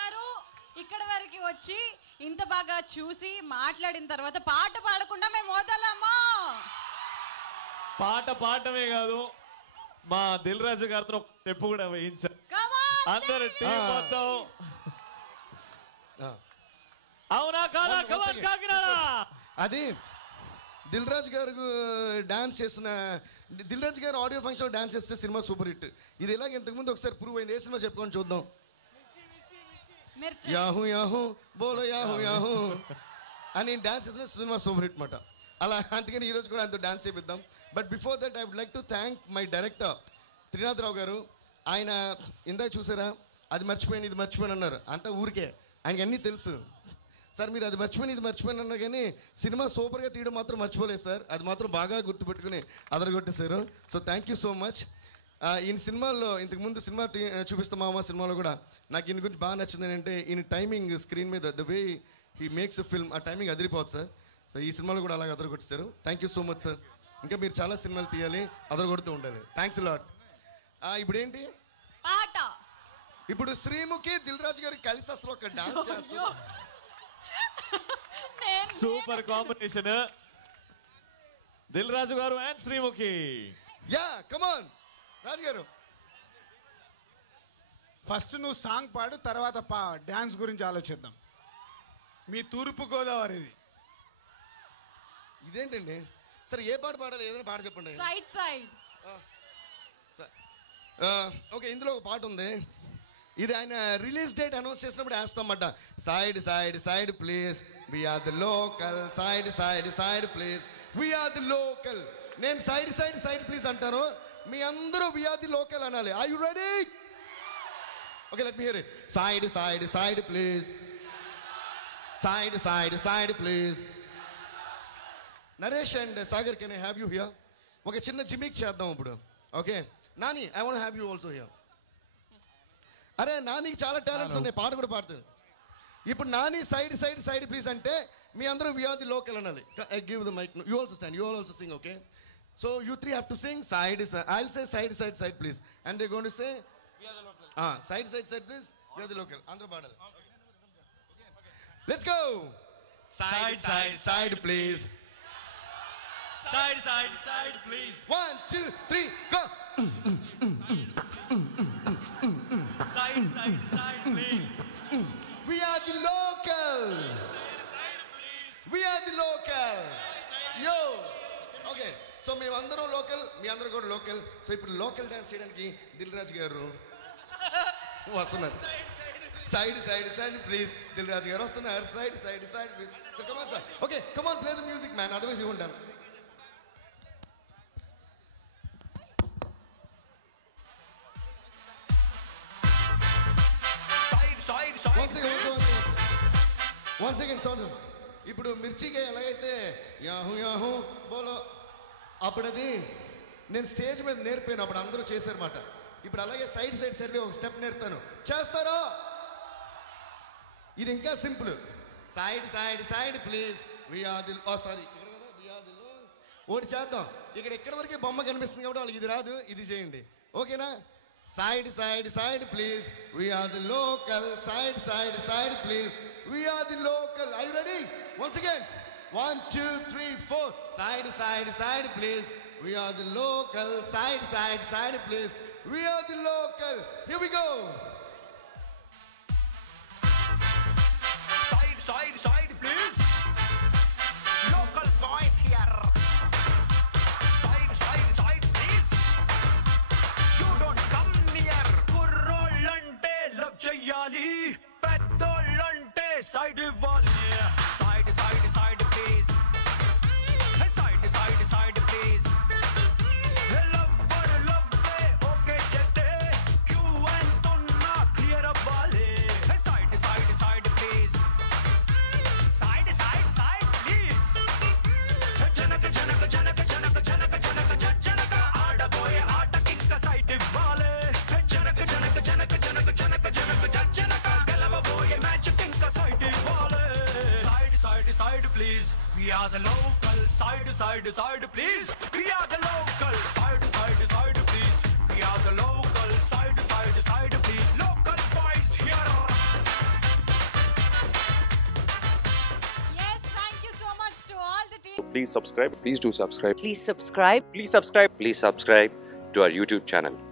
గారు ఇక్కడ వరకు వచ్చి ఇంత బాగా చూసి మాట్లాడిన తర్వాత పాట పాడకుండా మేము వదలమా. పాట పాడటమే కాదు, మా దిల్ రాజు గారితో ఒక స్టెప్ కూడా వేయించారు. అందరు టీం మొత్తం. అవునా కాదా? కమాన్ కాకినాడ. అది దిల్ రాజు గారు డాన్స్ చేసిన, దిల్ రాజు గారు ఆడియో ఫంక్షన్ డాన్స్ చేస్తే సినిమా సూపర్ హిట్. ఇది ఇలాగ ఇంతకుముందు ఒకసారి ప్రూవ్ అయింది. ఏ సినిమా చెప్పుకొని చూద్దాం. యాహూ యాహూ బోలో యాహూ యాహూ అని డాన్స్ చేసిన సినిమా సూపర్ హిట్ మాట. అలా అందుకని ఈరోజు కూడా అంత డాన్స్ చేపిద్దాం. But before that I would like to thank my director Trinadha Rao garu. ఆయన ఇందాక చూసారా, అది మర్చిపోయాను ఇది మర్చిపోయాను అన్నారు. అంతా ఊరికే, ఆయనకి అన్నీ తెలుసు. సార్ మీరు అది మర్చిపోయిన ఇది మర్చిపోయిన అన్నారు కానీ సినిమా సూపర్గా తీయడం మాత్రం మర్చిపోలేదు సార్. అది మాత్రం బాగా గుర్తుపెట్టుకుని అదరగొట్టేశారు. So thank you so much. ఈయన సినిమాల్లో ఇంతకుముందు సినిమా చూపిస్తాం మామ సినిమాలో కూడా నాకు ఈయన గురించి బాగా నచ్చింది ఏంటంటే ఈయన టైమింగ్ స్క్రీన్ మీద the way he makes a film, ఆ టైమింగ్ అదిరిపోతుంది సార్. సో ఈ సినిమాలో కూడా అలాగే అదరగొట్టేశారు. Thank you so much sir. ఇంకా మీరు చాలా సినిమాలు తీయాలి, అదరగొడుతూ ఉండాలి. Thanks lot. ఇప్పుడు ఏంటి పాట? ఇప్పుడు శ్రీముఖి దిల్ రాజు గారికి కలిసి అసలు ఒక డాన్స్ చేస్తారు. సూపర్ కాంబినేషన్ దిల్ రాజు గారు అండ్ శ్రీముఖి. యా కమాన్ రాజు గారు. ఫస్ట్ నువ్వు సాంగ్ పాడు, తర్వాత డాన్స్ గురించి ఆలోచిద్దాం. మీ తూర్పు గోదావరిది ఇదేంటండి? సరే ఏ పాట పాడాలి? ఏదైనా పాట చెప్పండి. Side side. ఓకే, ఇందులో ఒక పాట ఉంది. ఇది ఆయన రిలీజ్ డేట్ అనౌన్స్ చేసినప్పుడు వేస్తామట. Side side side please we are the local, side side side please we are the local. నేను సైడ్ సైడ్ సైడ్ ప్లీజ్ అంటాను, మీ అందరూ వీఆర్ ది లోకల్ అనాలి. Are you ready? Okay let me hear it. Side side side please, side side side please. Naresh and Sagar can I have you here? ఒక చిన్న gimmick చేద్దాం ఇప్పుడు. Okay Nani, I want have you also here. అరే నానికి చాలా talents ఉన్నాయి, పాట కూడా పాడుతుంది. ఇప్పుడు Nani side side side please అంటే మీ అందరూ వీఆర్ ది లోకల్ అనాలి. I give the mic, you also stand, you also sing. Okay so you three have to sing side. I will say side side side please and they going to say side side side please we are the local. అందరూ పాడాలి. Let's go. Side side side please, side side side please. 1 2 3 go. Side, side, side, please. We are the local. We are the local. Yo. Okay. So మేము అందరం local, మీ అందరూ కూడా local. So ఇప్పుడు local dance చేయడానికి దిల్ రాజు గారు వస్తున్నారు. Side side side please. Dil Raju garu వస్తున్నారు. Side side side please. So come on sir. Okay come on play the music man, otherwise you won't dance. One second sound. ఇప్పుడు మిర్చిగా ఎలాగైతే యాహూ యాహూ బోలో అప్పుడు అది నేను స్టేజ్ మీద నేర్పాను, అప్పుడు అందరూ చేశారన్నమాట. ఇప్పుడు అలాగే సైడ్ సైడ్ సైడ్ ఒక స్టెప్ నేర్పుతాను, చేస్తారా? ఇది ఇంకా simple. Side side side please we are the sorry ఒకటి చేద్దాం. ఇక్కడ ఎక్కడి వరకే బొమ్మ కనిపిస్తుంది కాబట్టి వాళ్ళకి ఇది రాదు, ఇది చేయండి. ఓకేనా? Side, side, side, please. We are the local. Side, side, side, please. We are the local. Are you ready? Once again. 1 2 3 4. Side, side, side, please. We are the local. Side, side, side, please. We are the local. Here we go. Side, side, side, please. Local boys here. Side, side, side, please. You don't come near. Kurrollante love cheyali, peddolante side iవ్వాలి. Side, side, side, please. Hey, side, side, side, please. Hey, lover, love, okay, just you and Tonna clear అవ్వాలి. Hey, side, side, side, please. Side, side, side, please. Hey, janaka, janaka, janaka, janaka, janaka, janaka, janaka, ఆడబోయే ఆటకింక side ఇవ్వాలి. Hey, janaka, janaka, janaka, janaka, janaka, janaka, janaka, గెలవబోయే match కింక side ఇవ్వాలి. Side, side, side, please. We are the local. Side, side, side, please. We are the local. Side, side, side, please. We are the local. Side, side, side, please. Local boys here. Please subscribe. Please do subscribe. Please subscribe. Please subscribe. Please subscribe to our YouTube channel.